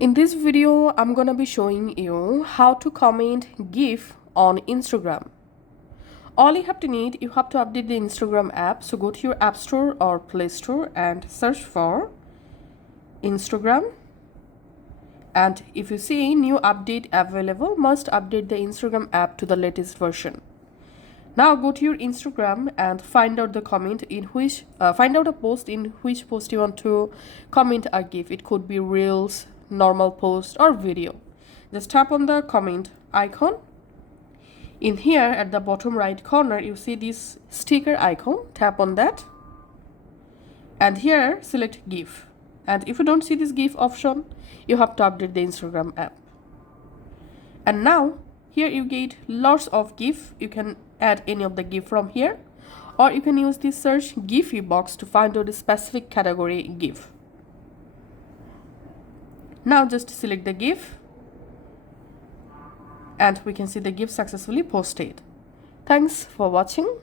In this video, I'm gonna be showing you how to comment GIF on Instagram. All you have to need, you have to update the Instagram app. So go to your App Store or Play Store and search for Instagram. And if you see new update available, must update the Instagram app to the latest version. Now go to your Instagram and find out the comment in which find out a post in which post you want to comment a GIF. It could be reels, normal post or video. Just tap on the comment icon. In here at the bottom right corner you see this sticker icon. Tap on that and here select GIF. And if you don't see this GIF option, you have to update the Instagram app. And now here you get lots of GIF. You can add any of the GIF from here, or you can use this search Giphy box to find out the specific category GIF. Now just select the GIF and we can see the GIF successfully posted. Thanks for watching.